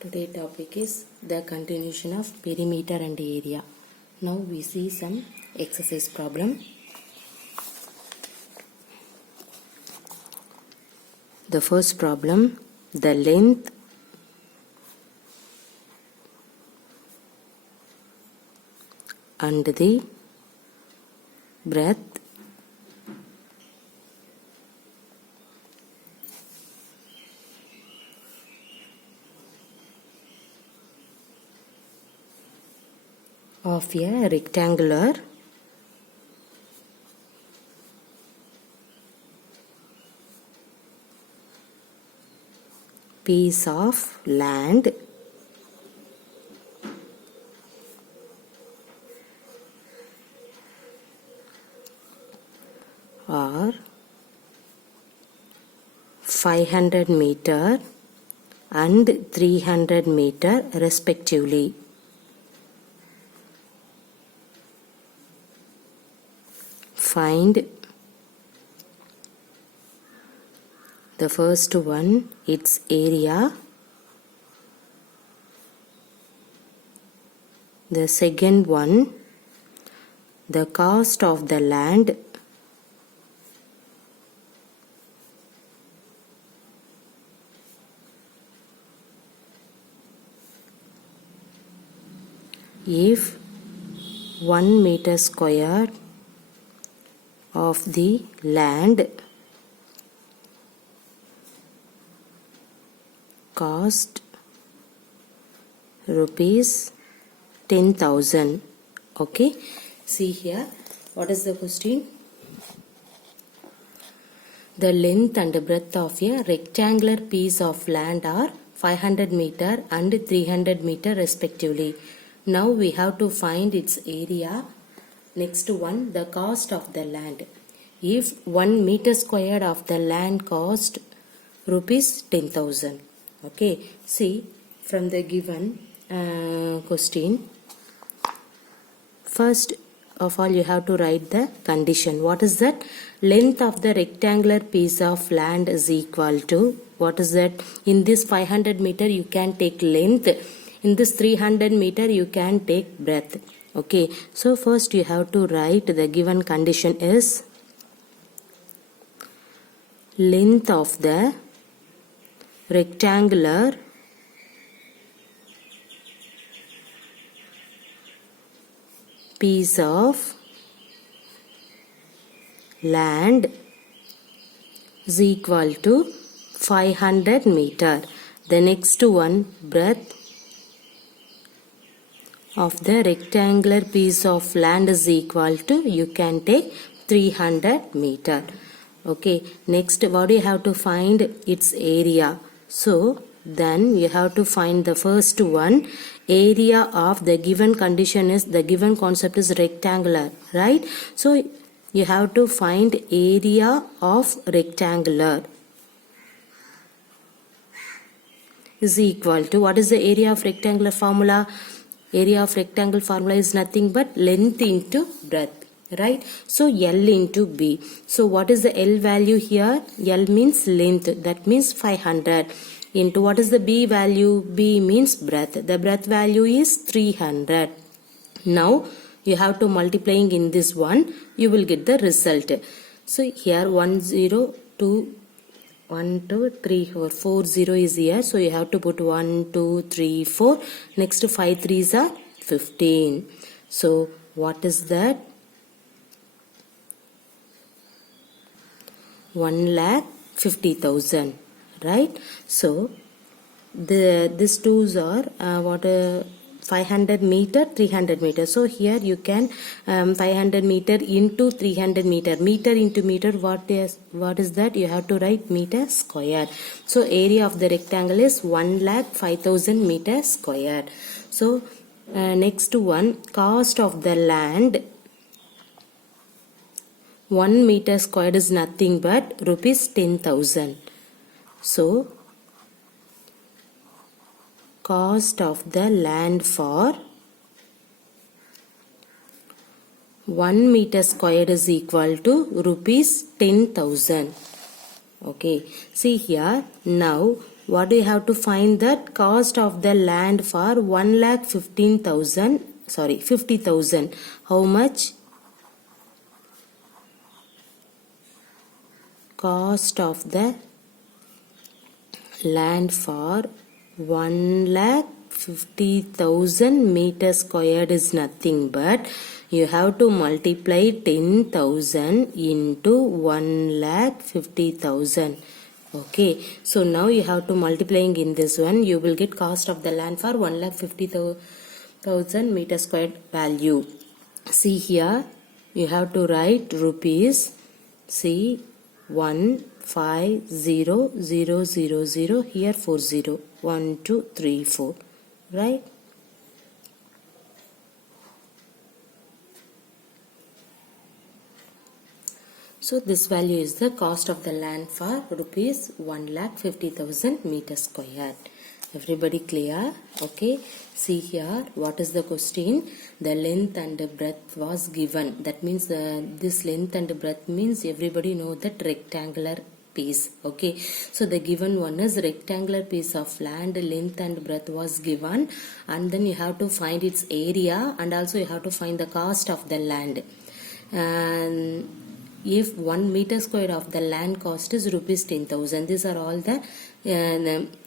Today's topic is the continuation of perimeter and area. Now we see some exercise problem. The first problem, the length and the breadth of a rectangular piece of land are 500 meter and 300 meter respectively. Find the first one, its area. The second one, the cost of the land. If 1 meter square of the land cost rupees 10,000. Okay, see here, what is the question? The length and breadth of a rectangular piece of land are 500 meter and 300 meter respectively. Now we have to find its area. Next one, the cost of the land. If 1 meter square of the land cost rupees 10,000. Okay, see from the given question, first of all you have to write the condition. What is that? Length of the rectangular piece of land is equal to, what is that? In this 500 meter you can take length. In this 300 meter you can take breadth. Okay, so first you have to write the given condition is length of the rectangular piece of land is equal to 500 meter. The next one, breadth of the rectangular piece of land is equal to, you can take 300 meter. Okay, next what do you have to find? Its area. So then you have to find the first one, area of the given condition is, the given concept is rectangular, right? So you have to find area of rectangular is equal to, what is the area of rectangular formula? Area of rectangle formula is nothing but length into breadth, right? So L into B. So what is the L value here? L means length, that means 500, into what is the B value? B means breadth. The breadth value is 300. Now you have to multiplying in this one, you will get the result. So here 1 0 2 1 2 3 4 4 0 is here, so you have to put 1 2 3 4. Next 5 3s are 15. So what is that? 1,50,000, right? So these twos are 500 meter, 300 meter. So here you can 500 meter into 300 meter. Meter into meter, what is that? You have to write meter square. So area of the rectangle is 1,05,000 meter square. So next one, cost of the land. 1 meter squared is nothing but rupees 10,000. So cost of the land for 1 meter squared is equal to rupees 10,000. Okay, see here, now what do you have to find? That cost of the land for 1,15,000, sorry, 50,000. How much? Cost of the land for 1,50,000 meters squared is nothing but you have to multiply 10,000 into 1,50,000. Okay, so now you have to multiplying in this one, you will get cost of the land for 1,50,000 meter squared value. See here, you have to write rupees, see 150,000, here 40, 1 2 3 4, right? So this value is the cost of the land for rupees 1,50,000 meters squared. Everybody clear? Okay. See here, what is the question? The length and the breadth was given. That means this length and breadth means everybody know that rectangular piece. Okay. So the given one is rectangular piece of land, length and breadth was given, and then you have to find its area and also you have to find the cost of the land. And if 1 meter square of the land cost is rupees 10,000, these are all the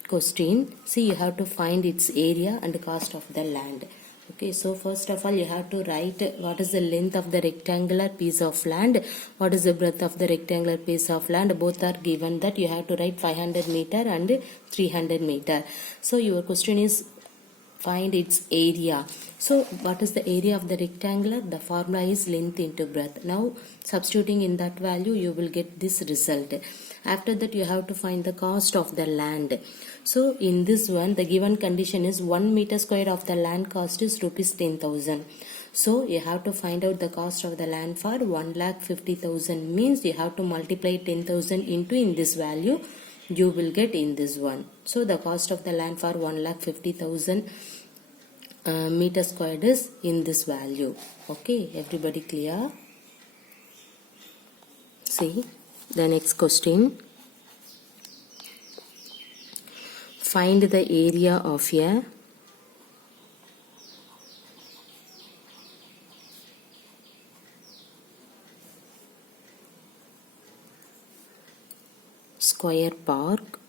question. See, you have to find its area and cost of the land. Okay, so first of all you have to write what is the length of the rectangular piece of land, what is the breadth of the rectangular piece of land. Both are given that you have to write 500 meter and 300 meter. So your question is find its area. So what is the area of the rectangular? The formula is length into breadth. Now substituting in that value you will get this result. After that you have to find the cost of the land. So in this one the given condition is 1 meter square of the land cost is rupees 10,000. So you have to find out the cost of the land for 1,50,000 means you have to multiply 10,000 into in this value, you will get in this one. So the cost of the land for 1,50,000 meter squared is in this value. Okay, everybody clear? See the next question. Find the area of a square park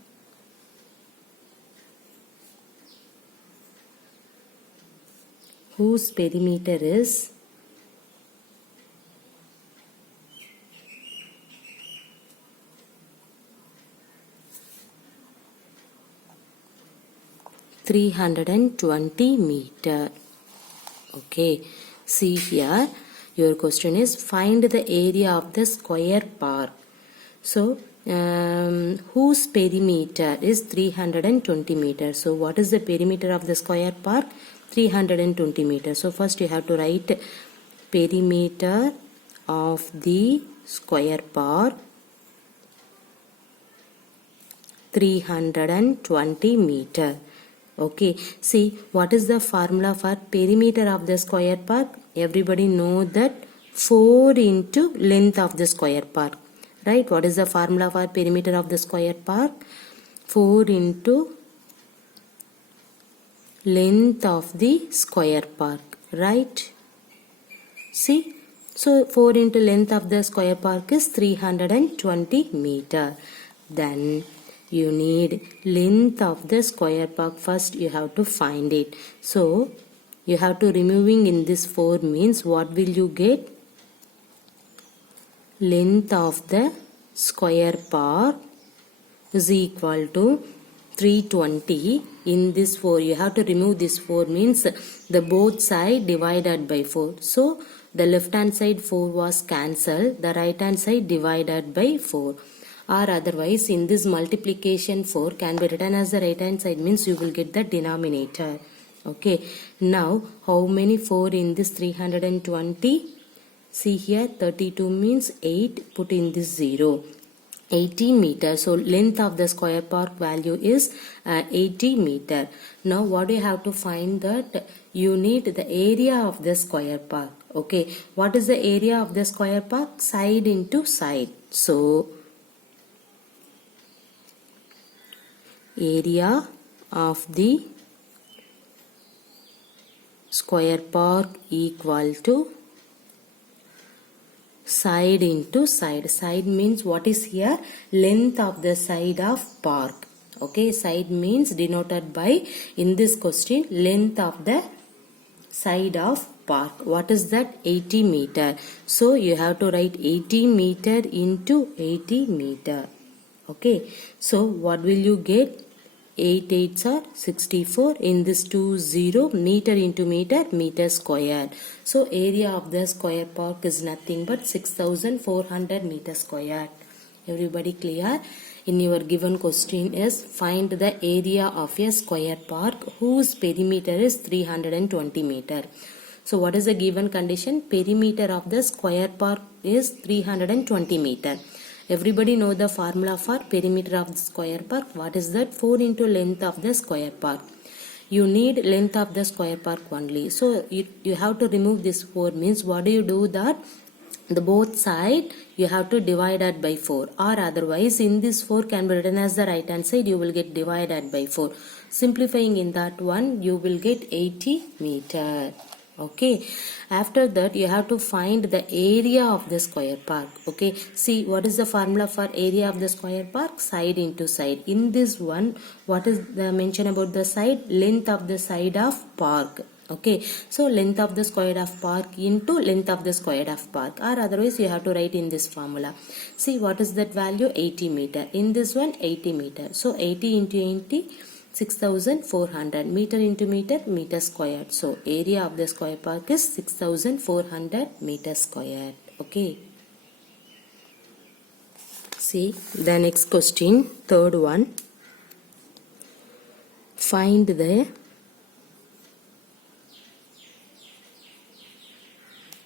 whose perimeter is 320 meter. Okay, see here your question is find the area of the square park. So whose perimeter is 320 meters. So what is the perimeter of the square park? 320 meters. So first you have to write perimeter of the square park 320 meter. Okay, see what is the formula for perimeter of the square park? Everybody know that 4 into length of the square park, right? What is the formula for perimeter of the square park? 4 into length of the square park, right? See, so 4 into length of the square park is 320 meter. Then you need length of the square park. First you have to find it. So you have to removing in this 4 means what will you get? Length of the square park is equal to 320. In this 4 you have to remove this 4 means the both side divided by 4. So the left hand side 4 was cancelled, the right hand side divided by 4. Or otherwise in this multiplication 4 can be written as the right hand side means you will get the denominator. Okay, now how many 4 in this 320? See here 32 means 8, put in this 0. 80 meter. So length of the square park value is 80 meter. Now what do you have to find? That you need the area of the square park. Okay, what is the area of the square park? Side into side. So area of the square park equal to side into side. Side means what is here? Length of the side of park. Okay, side means denoted by, in this question, length of the side of park. What is that? 80 meter. So you have to write 80 meter into 80 meter. Okay, so what will you get? 8 8s are 64. In this 20, meter into meter, meter square. So area of the square park is nothing but 6400 meter square. Everybody clear? In your given question is find the area of a square park whose perimeter is 320 meter. So what is the given condition? Perimeter of the square park is 320 meter. Everybody know the formula for perimeter of the square park. What is that? 4 into length of the square park. You need length of the square park only. So you have to remove this 4. Means what do you do? That the both side you have to divide it by 4, or otherwise in this 4 can be written as the right hand side, you will get divided by 4. Simplifying in that one, you will get 80 meter. Okay, after that you have to find the area of the square park. Okay, see what is the formula for area of the square park? Side into side. In this one, what is the mention about the side? Length of the side of park. Okay, so length of the square of park into length of the square of park, or otherwise you have to write in this formula. See what is that value? 80 meter. In this one 80 meter. So 80 into 80, 6400. Meter into meter, meter squared. So area of the square park is 6400 meter squared. Okay. See the next question, third one. Find the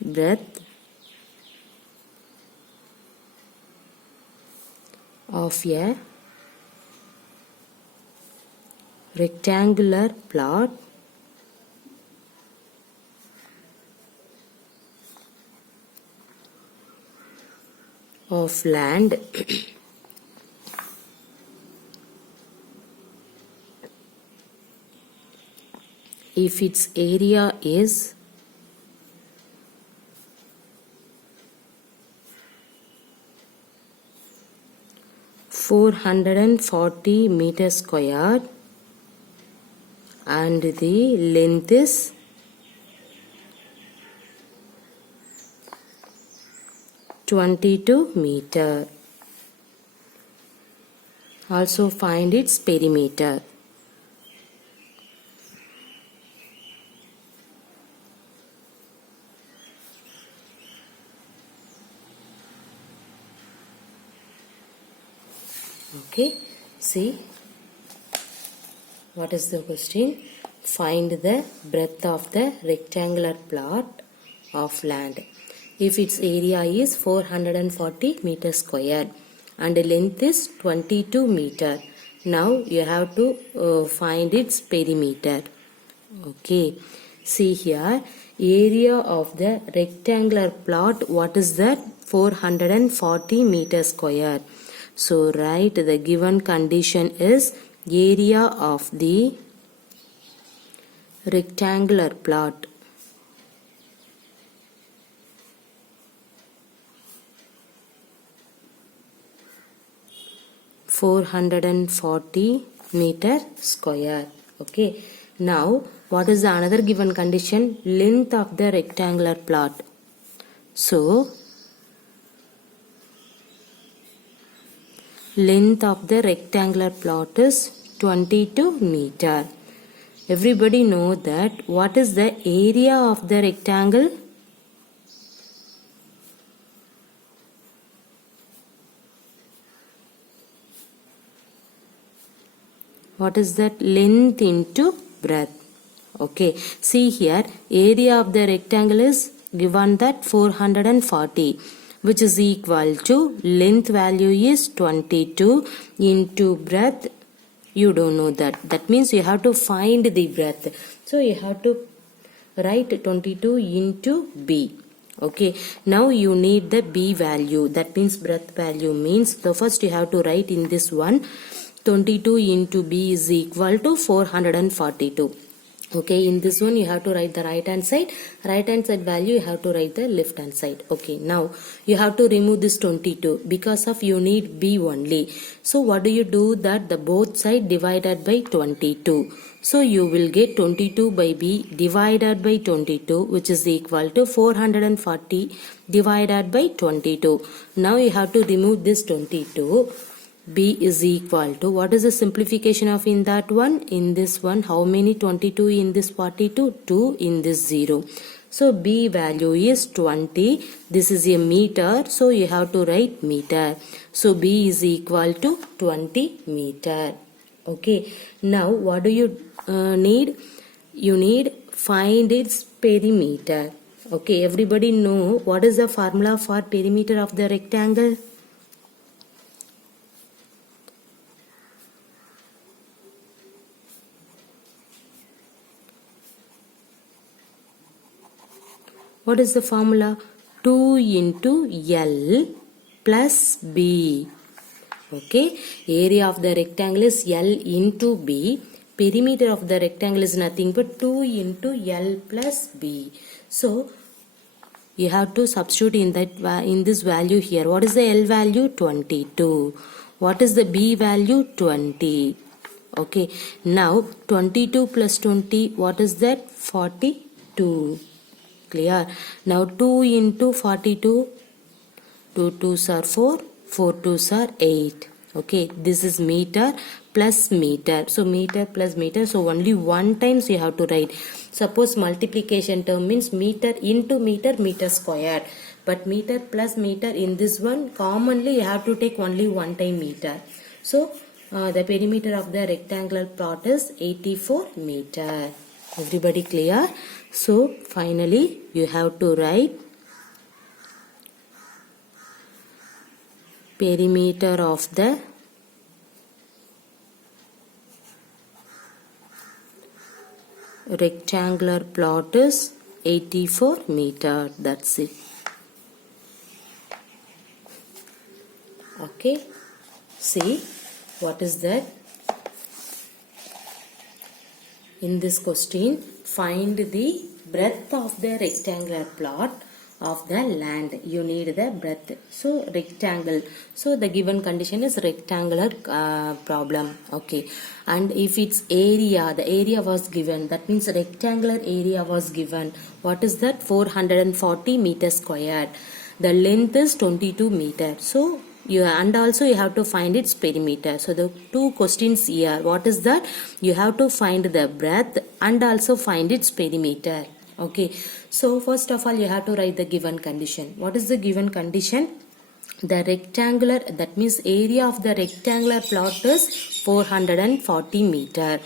breadth of a rectangular plot of land if its area is 440 meter square and the length is 22 meter. Also find its perimeter. Okay, see what is the question? Find the breadth of the rectangular plot of land if its area is 440 meter square and the length is 22 meter. Now you have to find its perimeter. Okay, see here, area of the rectangular plot, what is that? 440 meter square. So write the given condition is area of the rectangular plot (440 meter square). Okay. Now what is the another given condition? Length of the rectangular plot. So length of the rectangular plot is 22 meter. Everybody know that what is the area of the rectangle? What is that? Length into breadth. Okay, see here, area of the rectangle is given that 440, which is equal to length value is 22 into breadth. You don't know that. That means you have to find the breadth. So you have to write 22 into B. Okay. Now you need the B value. That means breadth value means the first you have to write in this one 22 into B is equal to 442. Okay, in this one you have to write the right hand side value, you have to write the left hand side. Okay, now you have to remove this 22 because of you need B only. So what do you do? That the both side divided by 22. So you will get 22 by B divided by 22, which is equal to 440 divided by 22. Now you have to remove this 22. B is equal to, what is the simplification of in that one? In this one, how many 22 in this 42? 2 in this 0. So B value is 20. This is a meter. So you have to write meter. So B is equal to 20 meter. Okay. Now what do you need? You need find its perimeter. Okay. Everybody know what is the formula for perimeter of the rectangle? What is the formula? 2 into L plus B. Okay. Area of the rectangle is L into B. Perimeter of the rectangle is nothing but 2 into L plus B. So, you have to substitute in this value here. What is the L value? 22. What is the B value? 20. Okay. Now, 22 plus 20, what is that? 42. Clear? Now 2 into 42, 2 2s are 4, 4 2s are 8. Okay, this is meter plus meter. So meter plus meter. So only one times you have to write. Suppose multiplication term means meter into meter, meter squared. But meter plus meter in this one, commonly you have to take only one time meter. So the perimeter of the rectangular plot is 84 meter. Everybody clear? So finally you have to write perimeter of the rectangular plot is 84 meter. That's it. Okay. See what is that? In this question, find the breadth of the rectangular plot of the land. You need the breadth. So rectangle. So the given condition is rectangular problem. Okay. And if it's area, the area was given. That means rectangular area was given. What is that? 440 meters squared. The length is 22 meters. So and also you have to find its perimeter. So the two questions here, what is that? You have to find the breadth and also find its perimeter. Okay. So first of all you have to write the given condition. What is the given condition? The rectangular, that means area of the rectangular plot is 440 meter.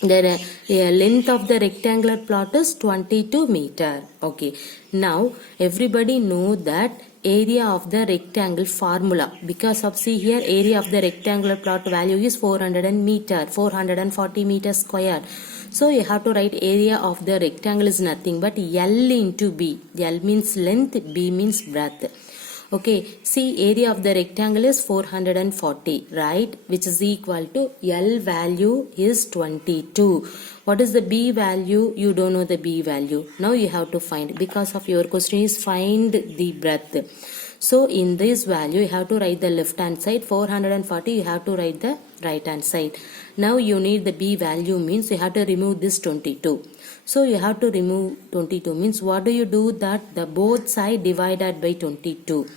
The length of the rectangular plot is 22 meter. Okay. Now everybody know that area of the rectangle formula, because of, see here, area of the rectangular plot value is 440 meters square. So you have to write area of the rectangle is nothing but L into B. L means length, B means breadth. Okay, see, area of the rectangle is 440, right, which is equal to L value is 22. What is the B value? You don't know the B value. Now you have to find, because of your question is find the breadth. So in this value you have to write the left hand side, 440 you have to write the right hand side. Now you need the B value, means you have to remove this 22. So you have to remove 22, means what do you do? That the both side divided by 22.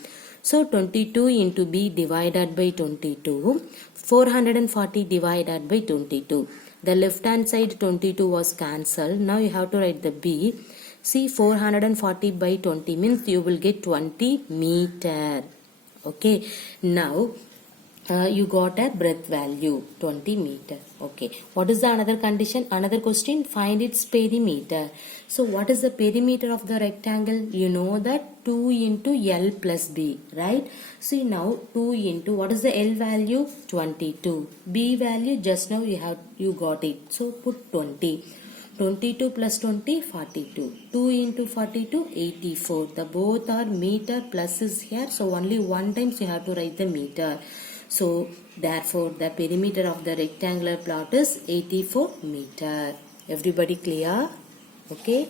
So 22 into B divided by 22, 440 divided by 22. The left hand side 22 was cancelled. Now you have to write the B. See, 440 by 20 means you will get 20 meter. Okay. Now you got a breadth value 20 meter. Okay. What is the another condition? Another question, find its perimeter. So what is the perimeter of the rectangle? You know that 2 into L plus B, right? See, now 2 into, what is the L value? 22. B value just now you got it. So put 20. 22 plus 20, 42. 2 into 42, 84. The both are meter plus is here. So only one times you have to write the meter. So therefore the perimeter of the rectangular plot is 84 meter. Everybody clear? Okay.